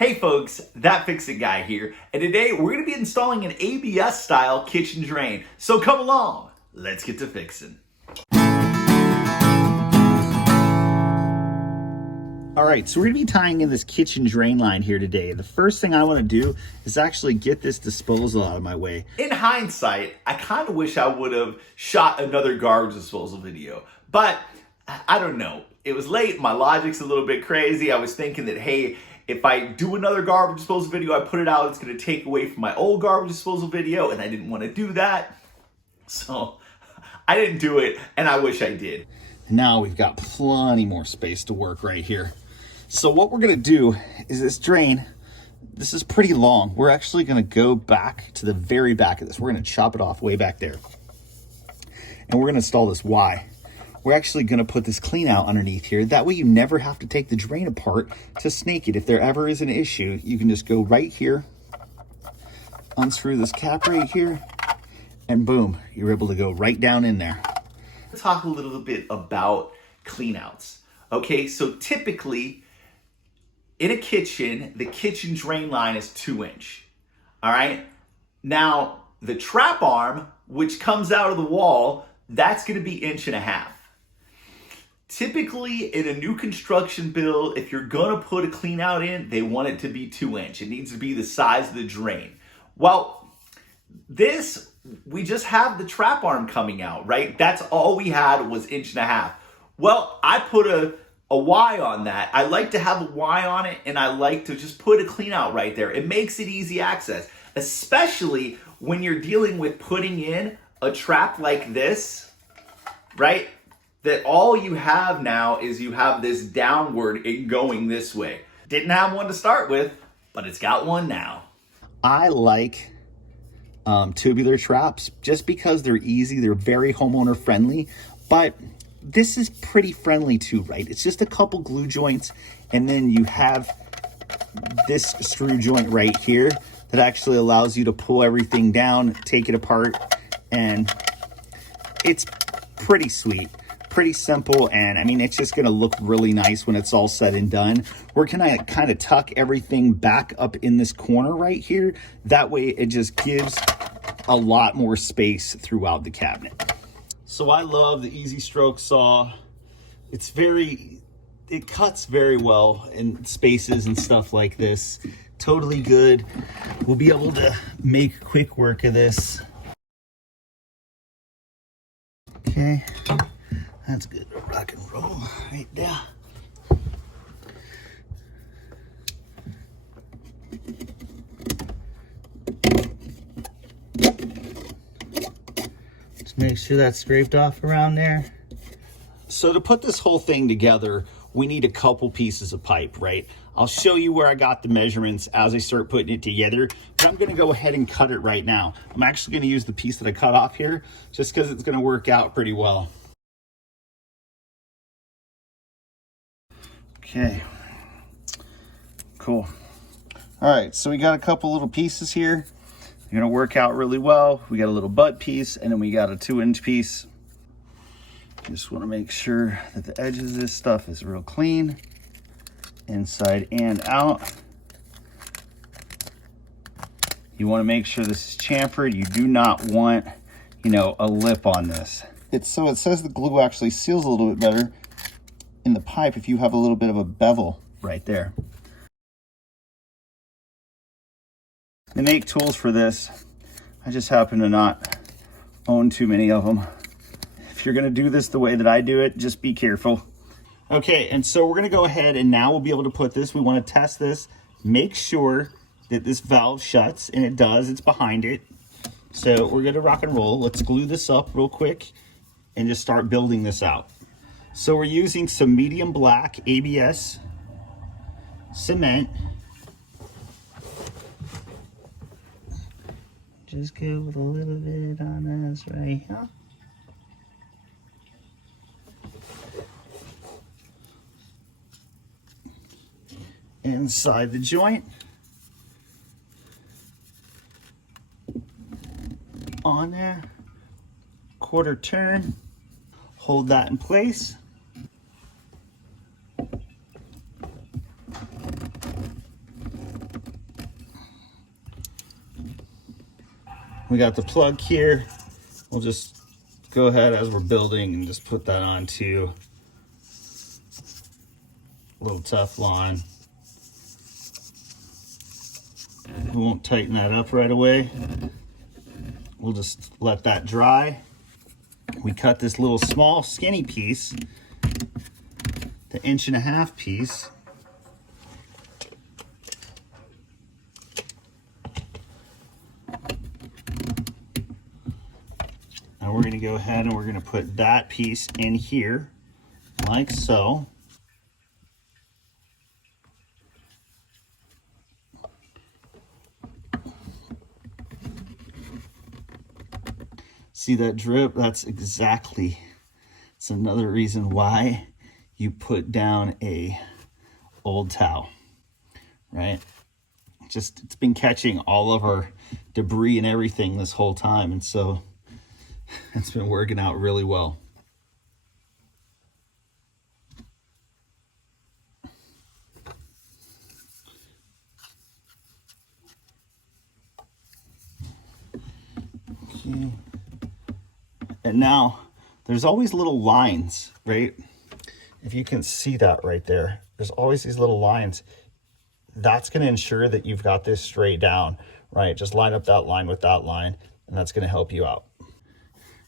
Hey folks, That Fix It Guy here, and today we're going to be installing an ABS style kitchen drain. So come along, let's get to fixing. All right, so we're going to be tying in this kitchen drain line here today. The first thing I want to do is actually get this disposal out of my way. In hindsight, I kind of wish I would have shot another garbage disposal video, but I don't know. It was late, my logic's a little bit crazy. I was thinking that, hey, if I do another garbage disposal video, I put it out, it's going to take away from my old garbage disposal video, and I didn't want to do that. So I didn't do it, and I wish I did. Now we've got plenty more space to work right here. So what we're going to do is this drain, this is pretty long. We're actually going to go back to the very back of this. We're going to chop it off way back there. And we're going to install this Y. We're actually going to put this clean out underneath here. That way you never have to take the drain apart to snake it. If there ever is an issue, you can just go right here, unscrew this cap right here, and boom, you're able to go right down in there. Let's talk a little bit about cleanouts. Okay, so typically in a kitchen, the kitchen drain line is 2-inch. All right, now the trap arm, which comes out of the wall, that's going to be 1.5 inches. Typically, in a new construction build, if you're gonna put a clean out in, they want it to be 2-inch. It needs to be the size of the drain. Well, this, we just have the trap arm coming out, right? That's all we had was 1.5 inches. Well, I put a Y on that. I like to have a Y on it, and I like to just put a clean out right there. It makes it easy access, especially when you're dealing with putting in a trap like this, right? That all you have now is you have this downward and going this way. Didn't have one to start with, but it's got one now. I like tubular traps just because they're easy. They're very homeowner friendly, but this is pretty friendly too, right? It's just a couple glue joints, and then you have this screw joint right here that actually allows you to pull everything down, take it apart, and it's pretty sweet. Pretty simple, and I mean, it's just gonna look really nice when it's all said and done. We're gonna kind of tuck everything back up in this corner right here. That way it just gives a lot more space throughout the cabinet. So I love the Easy Stroke saw. It cuts very well in spaces and stuff like this. Totally good. We'll be able to make quick work of this. Okay. That's good, rock and roll right there. Just make sure that's scraped off around there. So to put this whole thing together, we need a couple pieces of pipe, right? I'll show you where I got the measurements as I start putting it together, but I'm gonna go ahead and cut it right now. I'm actually gonna use the piece that I cut off here just because it's gonna work out pretty well. Okay, cool. All right, so we got a couple little pieces here. They're gonna work out really well. We got a little butt piece, and then we got a 2-inch piece. Just wanna make sure that the edges of this stuff is real clean, inside and out. You wanna make sure this is chamfered. You do not want, a lip on this. So it says the glue actually seals a little bit better in the pipe if you have a little bit of a bevel right there. They make tools for this. I just happen to not own too many of them. If you're gonna do this the way that I do it, just be careful. Okay, and so we're gonna go ahead and now we'll be able to put this, we wanna test this, make sure that this valve shuts, and it does, it's behind it. So we're gonna rock and roll. Let's glue this up real quick and just start building this out. So we're using some medium black ABS cement. Just go with a little bit on this right here. Inside the joint. On there. Quarter turn. Hold that in place. We got the plug here. We'll just go ahead as we're building and just put that onto a little Teflon. We won't tighten that up right away. We'll just let that dry. We cut this little small skinny piece, the 1.5 inch piece. Now we're going to go ahead and we're going to put that piece in here like so. See that drip? It's another reason why you put down a old towel, right? It's been catching all of our debris and everything this whole time, and so it's been working out really well. Okay. And now there's always little lines, right? If you can see that right there, there's always these little lines. That's going to ensure that you've got this straight down, right? Just line up that line with that line, and that's going to help you out.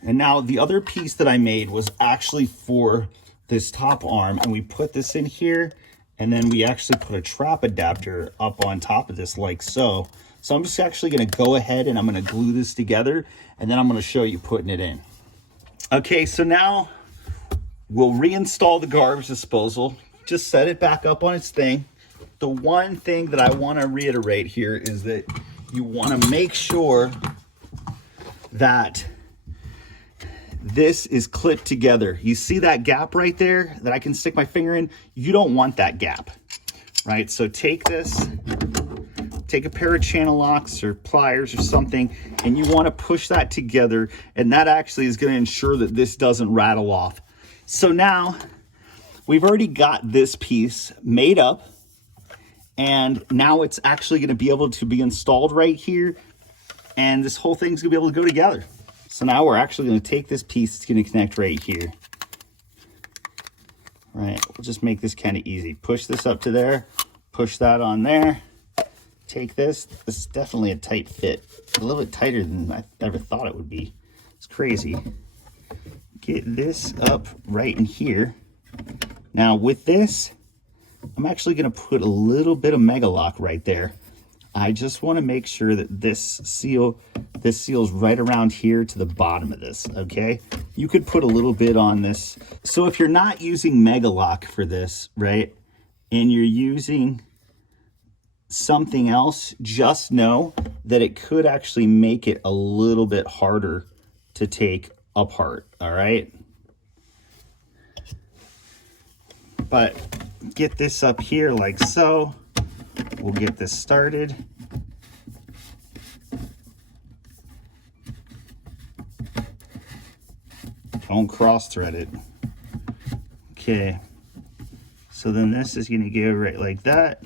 And now the other piece that I made was actually for this top arm, and we put this in here, and then we actually put a trap adapter up on top of this like so. So I'm just actually going to go ahead and I'm going to glue this together, and then I'm going to show you putting it in. Okay, so now we'll reinstall the garbage disposal. Just set it back up on its thing. The one thing that I want to reiterate here is that you want to make sure that this is clipped together. You see that gap right there that I can stick my finger in? You don't want that gap, right? So take this, take a pair of channel locks or pliers or something, and you want to push that together, and that actually is going to ensure that this doesn't rattle off. So now we've already got this piece made up, and now it's actually going to be able to be installed right here, and this whole thing's going to be able to go together. So now we're actually going to take this piece, it's going to connect right here. Right, we'll just make this kind of easy. Push this up to there, push that on there. Take this. This is definitely a tight fit. A little bit tighter than I ever thought it would be. It's crazy. Get this up right in here. Now with this, I'm actually going to put a little bit of Mega-Lock right there. I just want to make sure that this seal's right around here to the bottom of this, okay? You could put a little bit on this. So if you're not using Mega-Lock for this, right, and you're using something else, just know that it could actually make it a little bit harder to take apart, all right? But get this up here like so. We'll get this started. Don't cross thread it. Okay, so then this is going to go right like that.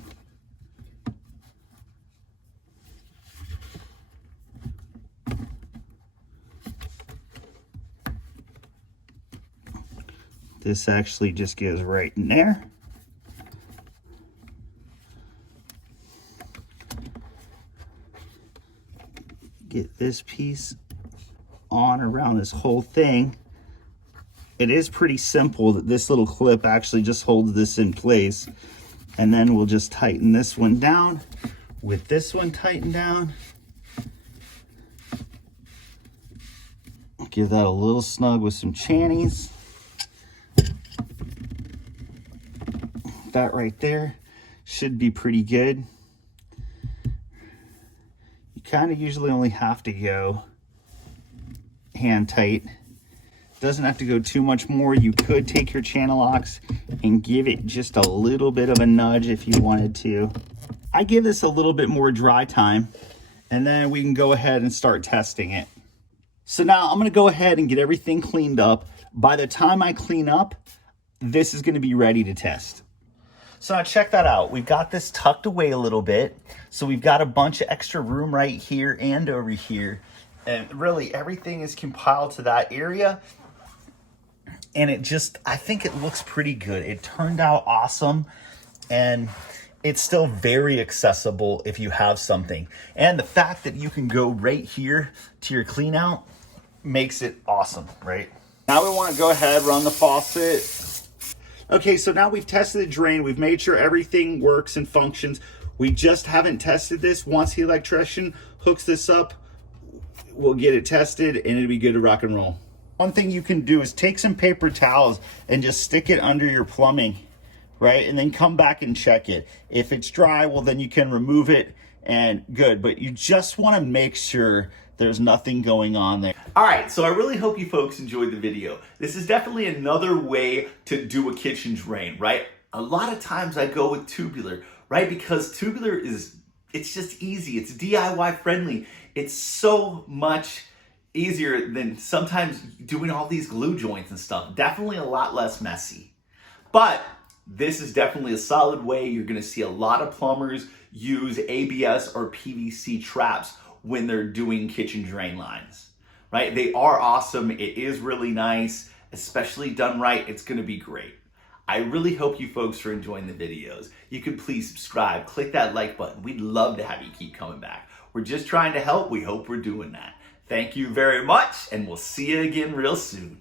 This actually just goes right in there. Get this piece on around this whole thing. It is pretty simple that this little clip actually just holds this in place. And then we'll just tighten this one down with this one tightened down. Give that a little snug with some channies. That right there should be pretty good. You kind of usually only have to go hand tight. Doesn't have to go too much more. You could take your channel locks and give it just a little bit of a nudge if you wanted to. I give this a little bit more dry time, and then we can go ahead and start testing it. So now I'm gonna go ahead and get everything cleaned up. By the time I clean up, this is gonna be ready to test. So now check that out. We've got this tucked away a little bit. So we've got a bunch of extra room right here and over here. And really everything is compiled to that area. And I think it looks pretty good. It turned out awesome. And it's still very accessible if you have something. And the fact that you can go right here to your clean out makes it awesome, right? Now we want to go ahead, run the faucet. Okay, so now we've tested the drain. We've made sure everything works and functions. We just haven't tested this. Once the electrician hooks this up, we'll get it tested and it'll be good to rock and roll. One thing you can do is take some paper towels and just stick it under your plumbing, right? And then come back and check it. If it's dry, well, then you can remove it and good. But you just want to make sure there's nothing going on there. All right, so I really hope you folks enjoyed the video. This is definitely another way to do a kitchen drain, right? A lot of times I go with tubular, right? Because tubular it's just easy. It's DIY friendly. It's so much easier than sometimes doing all these glue joints and stuff. Definitely a lot less messy. But this is definitely a solid way. You're gonna see a lot of plumbers use ABS or PVC traps when they're doing kitchen drain lines, right? They are awesome. It is really nice, especially done right. It's gonna be great. I really hope you folks are enjoying the videos. You can please subscribe, click that like button. We'd love to have you keep coming back. We're just trying to help. We hope we're doing that. Thank you very much, and we'll see you again real soon.